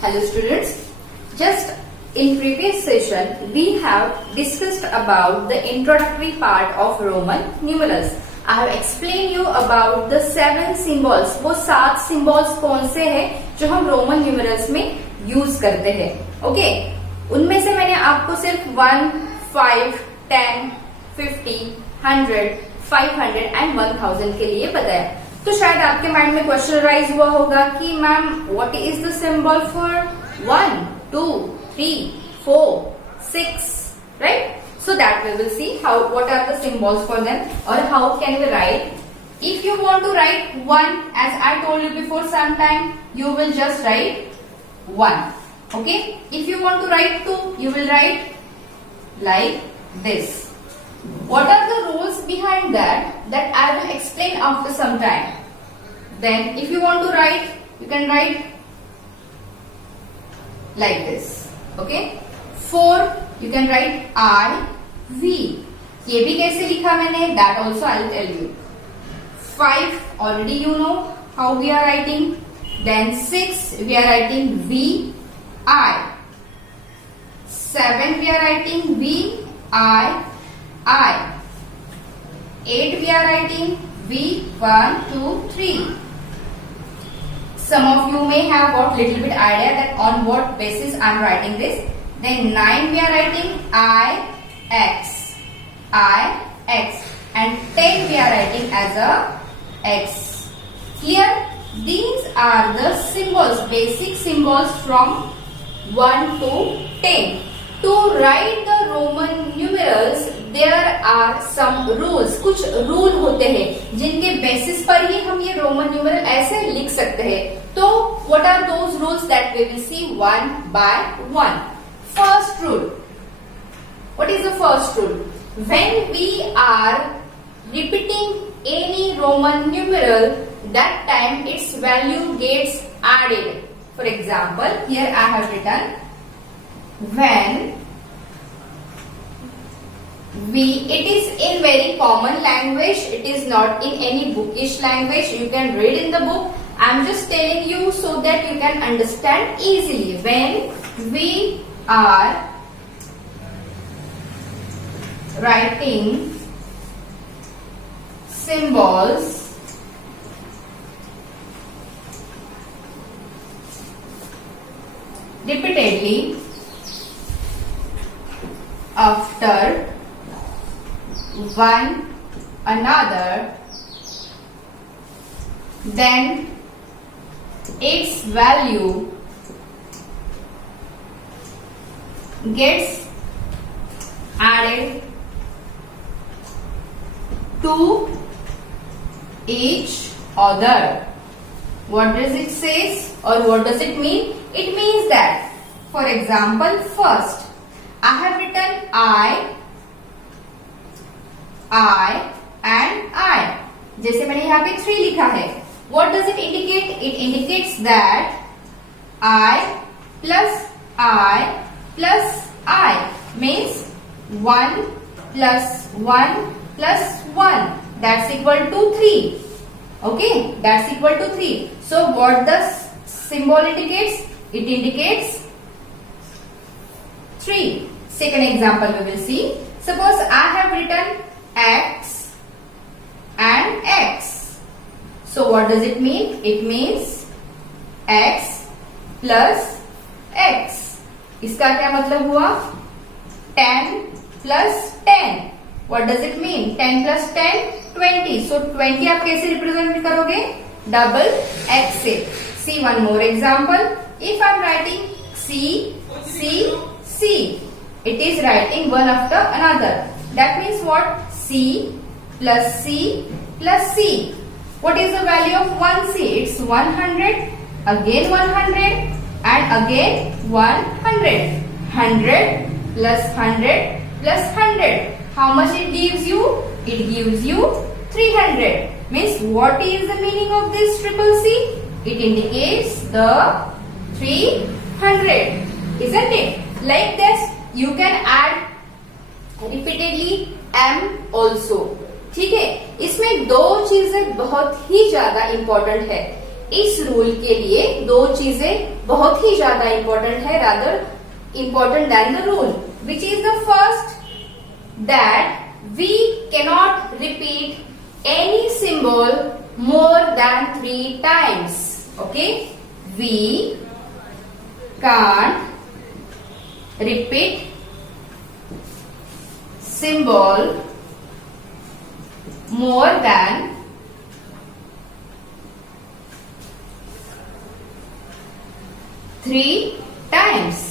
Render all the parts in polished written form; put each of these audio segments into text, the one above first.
Hello students, just in previous session we have discussed about the introductory part of Roman numerals. I have explained you about the 7 symbols. वो 7 symbols कौन से हैं जो हम Roman numerals में use करते हैं. ओके, उनमें से मैंने आपको सिर्फ 1, 5, 10, 50, 100, 500 एंड 1000 के लिए बताया. तो शायद आपके माइंड में क्वेश्चन राइज हुआ होगा कि ma'am what is the symbol for 1, 2, 3, 4, 6, right? So that we will see what are the symbols for them or how can we write. If you want to write 1, as I told you before sometime, you will just write 1. Okay? If you want to write 2, you will write like this. What are the rules behind that I will explain after some time. Then if you want to write, you can write like this. Okay? 4, you can write I, V. ये भी कैसे लिखा मैंने, that also I will tell you. 5, already you know how we are writing. Then 6, we are writing V, I. 7, we are writing V, I. 8, we are writing V, 1, 2, 3. Some of you may have got little bit idea that on what basis I am writing this. Then 9, we are writing I, X. And 10 we are writing as a X. Here, these are the symbols, basic symbols from 1 to 10. To write the Roman numerals, there are some rules. कुछ rule होते हैं जिनके basis पर ही हम ये Roman numeral ऐसे लिख सकते हैं. तो what are those rules that we will see one by one. First rule. What is the first rule? When we are repeating any Roman numeral, that time its value gets added. For example, here I have written when it is in very common language, it is not in any bookish language. You can read in the book. I am just telling you so that you can understand easily. When we are writing symbols repeatedly after one another, then its value gets added to each other. What does it say or what does it mean? It means that, for example, first I have written I and I. जैसे मैंने यहाँ पे 3 लिखा है. What does it indicate? It indicates that I plus I means 1 plus 1 plus 1. That's equal to 3. Okay, that's equal to 3. So what does symbol indicates? It indicates 3. Second example we will see. Suppose I have written X and X. So what does it mean? It means X plus X. इसका क्या मतलब हुआ? 10 plus 10. What does it mean? 10 plus 10, 20. So 20 आप कैसे represent करोगे? Double X से. See one more example. If I am writing C, it is writing one after another. That means what? C plus C plus C. What is the value of 1C? It's 100, again 100 and again 100. 100 plus 100 plus 100. How much it gives you? It gives you 300. Means what is the meaning of this triple C? It indicates the 300. Isn't it? Like this, you can add repeatedly M also. ठीक है, इसमें 2 चीजें बहुत ही ज्यादा important है. इस rule के लिए दो चीजें बहुत ही ज्यादा इंपॉर्टेंट है, rather important than the rule, which is the first that we cannot repeat any symbol more than 3 times. Okay, we can't repeat symbol more than 3 times.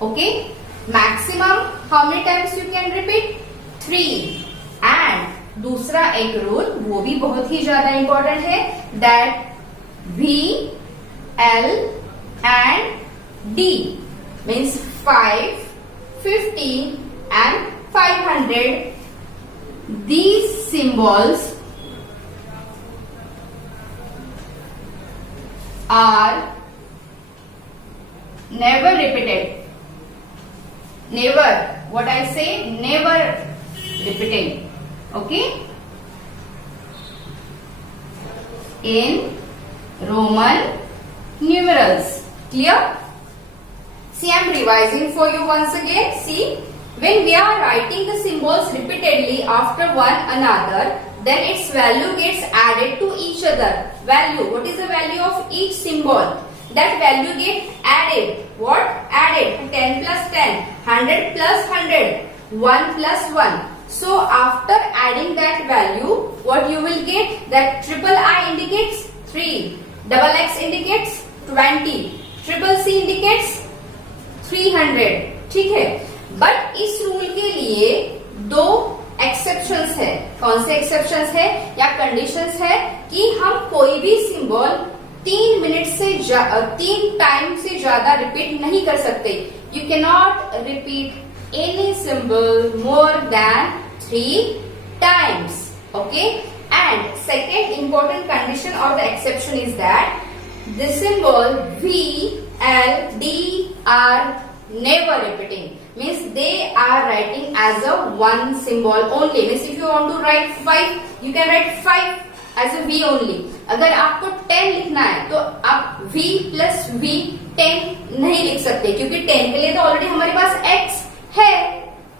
Okay, maximum how many times you can repeat? 3. And दूसरा एक rule वो भी बहुत ही ज्यादा important है, that V, L and D means 5, 50 and 500. These symbols are never repeated. Never. What I say? Never repeating. Okay, in Roman numerals. Clear? See, I am revising for you once again. See, when we are writing the symbols repeatedly after one another, then its value gets added to each other. Value. What is the value of each symbol? That value gets added. What? Added. 10 plus 10, 100 plus 100, 1 plus 1. So after adding that value, what you will get? That triple I indicates 3, double X indicates 20, triple C indicates 300. ठीक है, but इस rule के लिए दो exceptions है. कौन से exceptions है या कंडीशंस है कि हम कोई भी सिंबल 3 मिनट से 3 टाइम से ज्यादा रिपीट नहीं कर सकते. You can not repeat any symbol more than 3 times. Okay, and second important condition or the exception is that the symbol V, L, D are never repeating, means they are writing as a one symbol only. Means if you want to write 5, you can write 5 as a V only. अगर आपको 10 लिखना है तो आप V plus V 10 नहीं लिख सकते, क्योंकि 10 के लिए तो ऑलरेडी हमारे पास X है.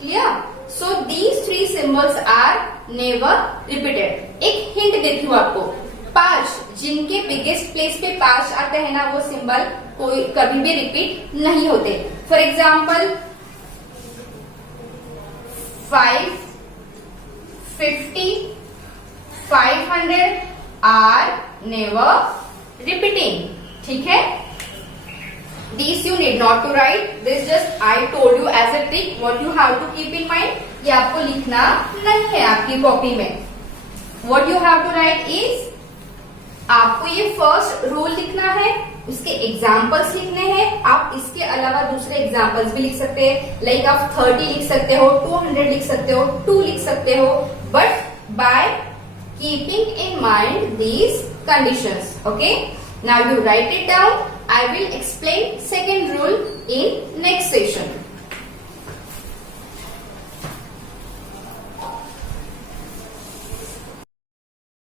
Clear? So these 3 symbols are never repeated. एक हिंट देती हूँ आपको. 5 जिनके बिगेस्ट प्लेस पे 5 आते हैं ना, वो सिंबल कोई कभी भी रिपीट नहीं होते. For example 5, 50, 500 are never repeating. ठीक है, These you need not to write. This just I told you as a trick. What you have to keep in mind. ये आपको लिखना नहीं है आपकी कॉपी में. What you have to write is, आपको ये फर्स्ट रूल लिखना है, उसके एग्जाम्पल्स लिखने हैं. आप इसके अलावा दूसरे एग्जाम्पल्स भी लिख सकते हैं. लाइक आप 30 लिख सकते हो, 200 लिख सकते हो, 2 लिख सकते हो, but by keeping in mind these conditions. Okay, now you write it down. I will explain second rule in next session.